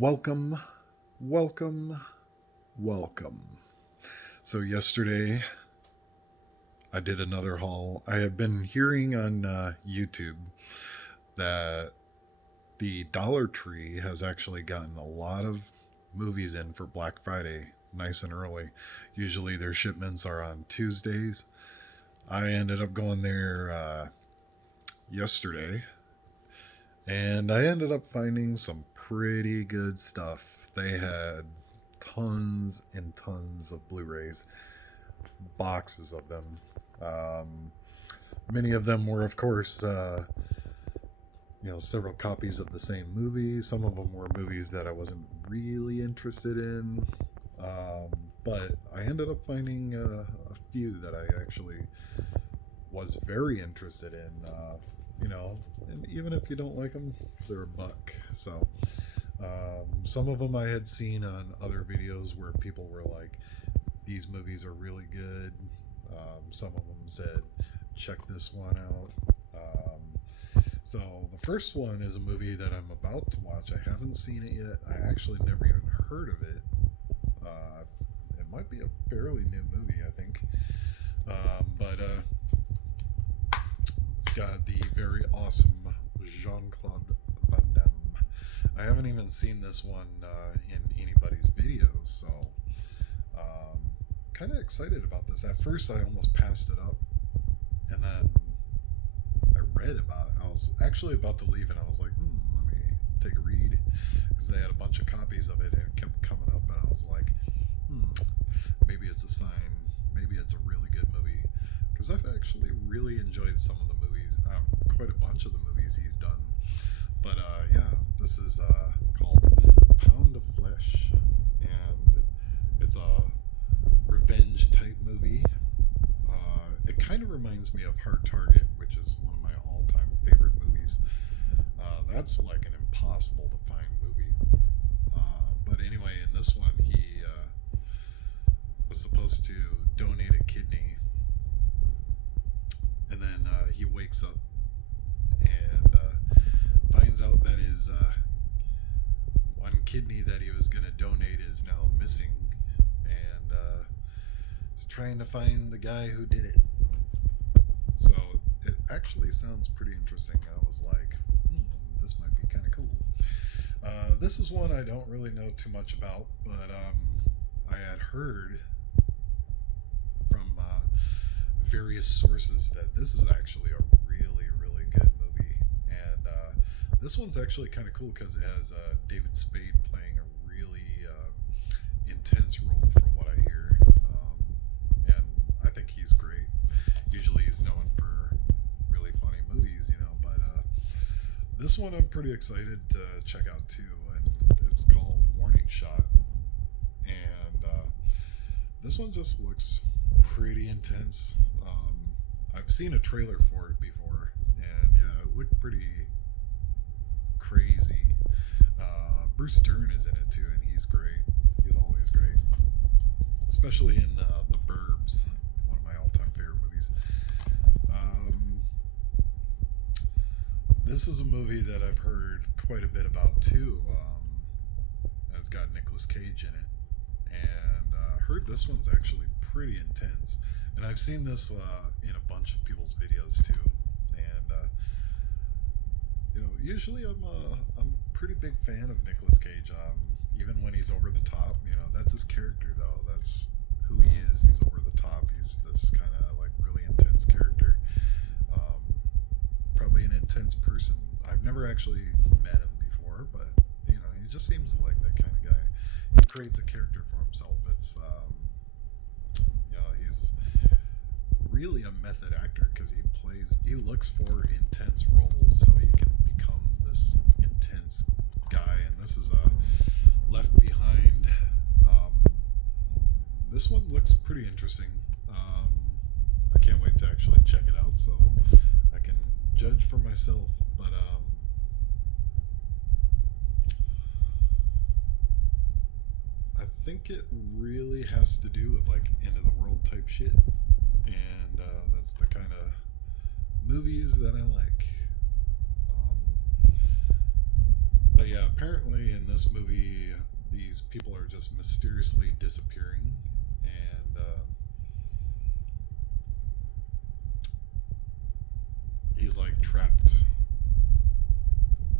Welcome, welcome, welcome. So, yesterday I did another haul. I have been hearing on YouTube that the Dollar Tree has actually gotten a lot of movies in for Black Friday nice and early. Usually their shipments are on Tuesdays. I ended up going there yesterday and I ended up finding some pretty good stuff. They had tons and tons of Blu-rays, boxes of them. Um, Many of them were, of course, several copies of the same movie. Some of them were movies that I wasn't really interested in, um, but I ended up finding a few that I actually was very interested in. And even if you don't like them, they're a buck. So some of them I had seen on other videos where people were like, "These movies are really good." Some of them said, "Check this one out." So the first one is a movie that I'm about to watch. I haven't seen it yet. I actually never even heard of it. Uh, it might be a fairly new movie, I think. But it's got the very awesome Jean-Claude Van Damme. I haven't even seen this one in anybody's videos, so kind of excited about this. At first, I almost passed it up, and then I read about it. I was actually about to leave, and I was like, let me take a read, because they had a bunch of copies of it, and it kept coming up, and I was like, maybe it's a sign. Maybe it's a really good movie, because I've actually really enjoyed some of the movies, quite a bunch of the movies he's done. But yeah, this is called Pound of Flesh, and it's a revenge type movie. It kind of reminds me of Hard Target, which is one of my all-time favorite movies. That's like an impossible to find movie. But anyway, in this one, he was supposed to donate a kidney, and then he wakes up and finds out that his one kidney that he was going to donate is now missing, and is trying to find the guy who did it. So it actually sounds pretty interesting. I was like, this might be kind of cool. This is one I don't really know too much about, but I had heard from various sources that this is actually a really, really good movie. And this one's actually kind of cool because it has David Spade playing a really intense role from what I hear. And I think he's great. Usually he's known for really funny movies, but this one I'm pretty excited to check out too. And it's called Warning Shot. And this one just looks pretty intense. I've seen a trailer for it before, and yeah, it looked pretty crazy. Bruce Dern is in it too, and he's great. He's always great, especially in The Burbs, one of my all-time favorite movies. This is a movie that I've heard quite a bit about too. It's got Nicolas Cage in it, and heard this one's actually pretty intense. And I've seen this in a bunch of people's videos too. And usually I'm a pretty big fan of Nicolas Cage. Even when he's over the top, that's his character though. That's who he is. He's over the top. He's this kind of like really intense character. Probably an intense person. I've never actually met him before, but he just seems like that kind of guy. He creates a character for himself. It's he's really a method actor because he looks for intense roles so he can become this intense guy. And this is Left Behind. This one looks pretty interesting. I can't wait to actually check it out so I can judge for myself. But I think it really has to do with like end of the world type shit, and that's the kind of movies that I like. But yeah, apparently in this movie people are just mysteriously disappearing, and he's like trapped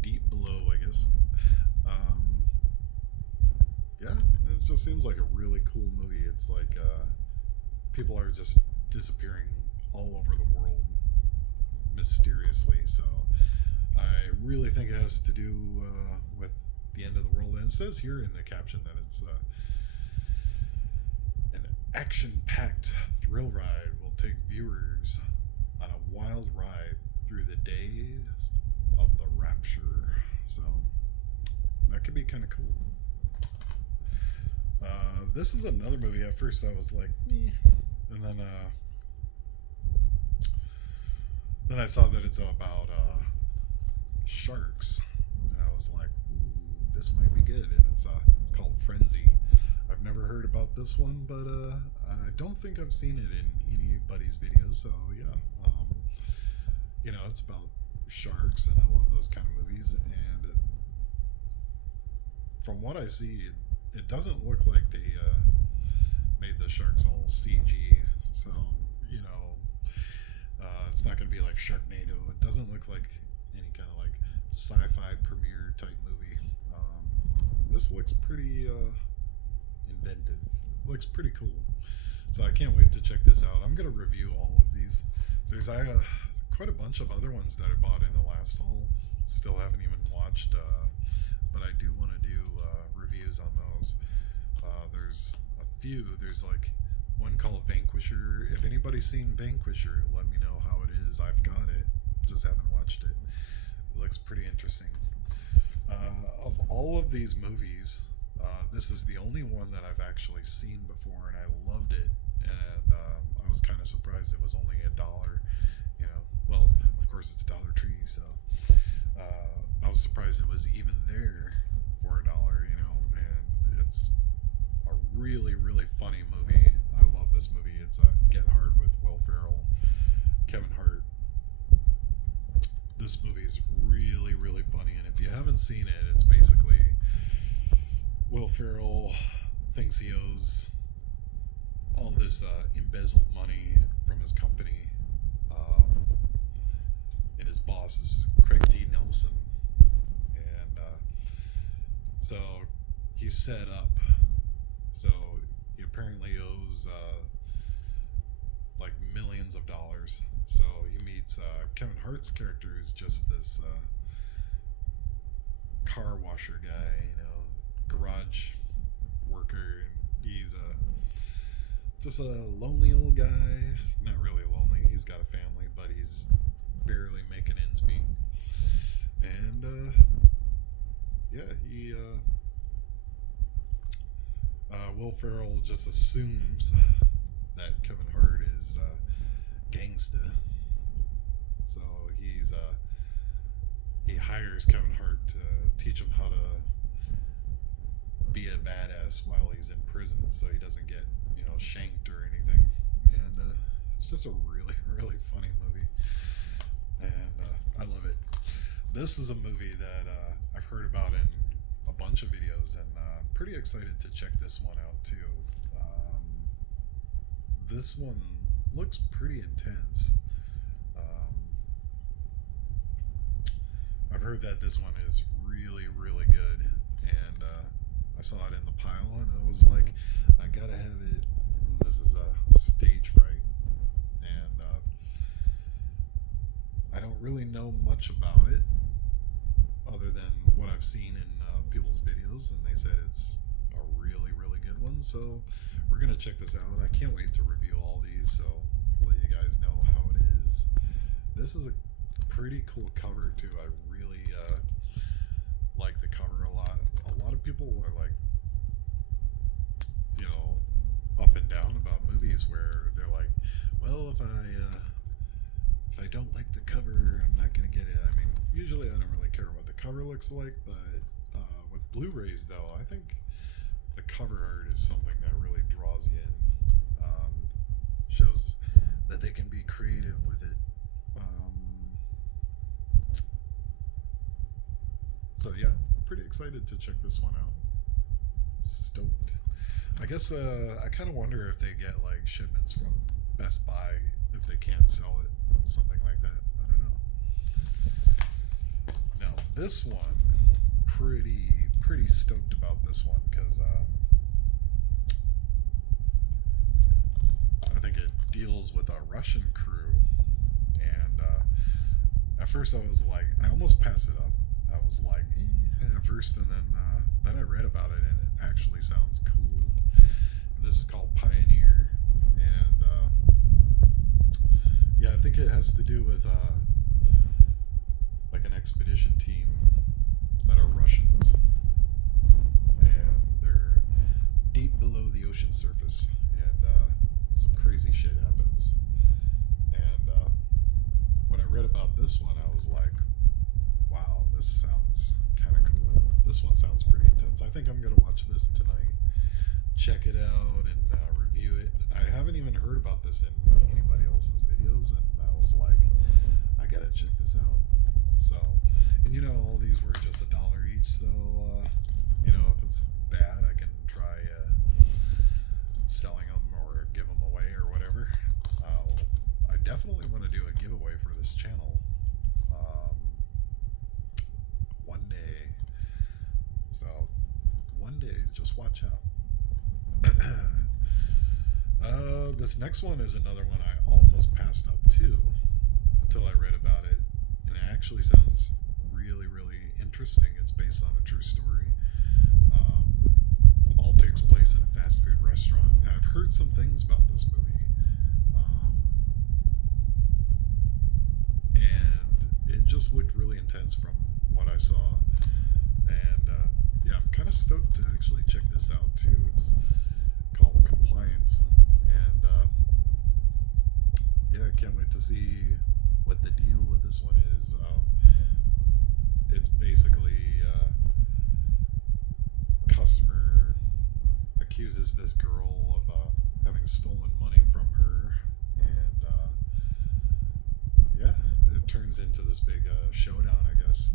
deep below, I guess. Um, yeah, it just seems like a really cool movie. It's like people are just disappearing all over the world mysteriously. So I really think it has to do with the end of the world. And it says here in the caption that it's an action-packed thrill ride will take viewers on a wild ride through the days of the rapture. So that could be kind of cool. This is another movie. At first, I was like, meh. And then I saw that it's about sharks, and I was like, ooh, this might be good. And it's called Frenzy. I've never heard about this one, but I don't think I've seen it in anybody's videos. So yeah, it's about sharks, and I love those kind of movies. And from what I see, it doesn't look like they made the sharks all CG. So it's not going to be like Sharknado. It doesn't look like any kind of like sci-fi premiere type movie. This looks pretty inventive. Looks pretty cool. So I can't wait to check this out. I'm going to review all of these. There's quite a bunch of other ones that I bought in the last haul. Still haven't even watched, but I do want to do reviews on those. There's a few. There's like one called Vanquisher. If anybody's seen Vanquisher, let me know how it is. I've got it, just haven't watched it. It looks pretty interesting. Of all of these movies, this is the only one that I've actually seen before, and I loved it. And I was kind of surprised it was only $1. Well, of course it's Dollar Tree, so I was surprised it was even there for $1. And it's a really, really funny movie. I love this movie. It's Get Hard with Will Ferrell, Kevin Hart. This movie is really, really funny, and if you haven't seen it, it's basically Will Ferrell thinks he owes all this embezzled money from his company, and his boss is Craig T. Nelson, and so he's set up. So he apparently owes like millions of dollars. So he meets Kevin Hart's character, is just this car washer guy, garage worker, and he's just a lonely old guy. Not really lonely. He's got a family, but he's barely making ends meet. And he Will Ferrell just assumes that Kevin Hart is gangsta. So he hires Kevin Hart to teach him how to be a badass while he's in prison, so he doesn't get shanked or anything. And it's just a really, really funny movie, and I love it. This is a movie that I've heard about in a bunch of videos, and I'm pretty excited to check this one out too. This one looks pretty intense. I've heard that this one is really, really good, and I saw it in the pile, and I was like, I gotta have it. And this is Stage Fright, and I don't really know much about it other than what I've seen in people's videos, and they said it's a really, really good one. So we're gonna check this out. I can't wait to review all these, so I'll let you guys know how it is. This is a pretty cool cover too. I really like the cover a lot. A lot of people are like, up and down about movies where they're like, well, if I don't like the cover, I'm not gonna get it. I mean, usually I don't really care what the cover looks like, but with Blu-rays though, I think the cover art is something that really draws you in. Shows that they can be creative with it. So yeah, I'm pretty excited to check this one out. stoked. I guess I kind of wonder if they get like shipments from Best Buy if they can't sell it, something like that. I don't know. Now this one, pretty stoked about this one because I think it deals with a Russian crew, and at first I was like, I almost passed it up. I was like, at first, and then I read about it, and it actually sounds cool. And this is called Pioneer, and yeah, I think it has to do with like an expedition team that are Russians, and they're deep below the ocean surface, and some crazy shit happens. And when I read about this one, I was like, wow, this sounds kind of cool. This one sounds pretty intense. I think I'm going to watch this tonight, check it out, and review it. I haven't even heard about this in anybody else's videos, and I was like, I got to check this out. So, and you know, all these were just $1 each, so, you know, if it's bad, I can try selling them or give them away or whatever. I definitely want to do a giveaway for this channel one day. So, one day, just watch out. This next one is another one I almost passed up too until I read about it, and it actually sounds really interesting. It's based on a true story. All takes place in a fast food restaurant. And I've heard some things about this movie, and it just looked really intense from what I saw. And yeah, I'm kind of stoked to actually check this out too. It's called Compliance, and yeah, I can't wait to see what the deal with this one is. It's basically customer accuses this girl of having stolen money from her, and yeah, it turns into this big showdown, I guess.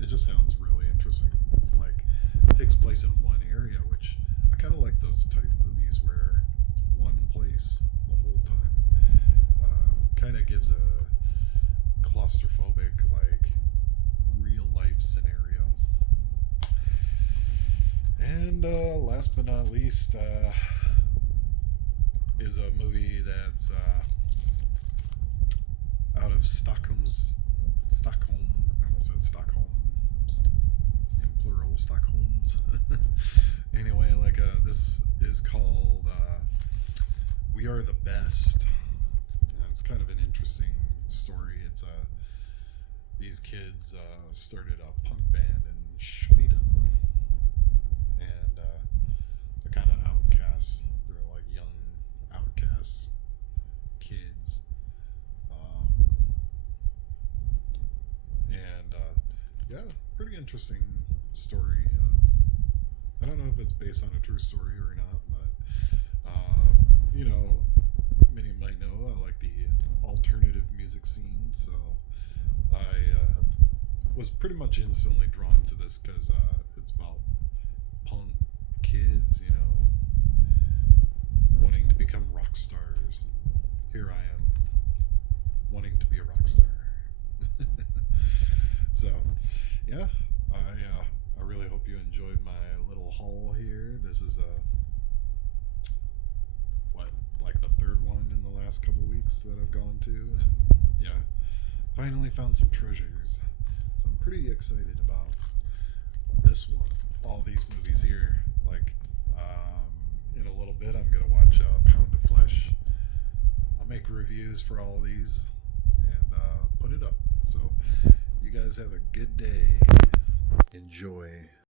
It just sounds really interesting. It's like it takes place in one area, which I kind of like those type movies where it's one place the whole time. Kind of gives a claustrophobic, like, real life scenario. And last but not least is a movie that's out of Stockholm. I almost said Stockholm in plural, Stockholms. Anyway, like this is called We Are the Best. And it's kind of an interesting story. It's these kids started a punk band in Sweden, and they're kind of outcasts. They're like young outcasts kids, and yeah, pretty interesting story. I don't know if it's based on a true story or not, but you know, many might know I like the alternative music scene, so I was pretty much instantly drawn to this because it's about punk kids, you know, wanting to become rock stars. Here I am, wanting to be a rock star. So, yeah, I really hope you enjoyed my little haul here. This is like the third one in the last couple weeks that I've gone to, and yeah, finally found some treasures. So I'm pretty excited about this one. All these movies here. Like, in a little bit, I'm gonna watch Pound of Flesh. I'll make reviews for all these and put it up. So, you guys have a good day. Enjoy.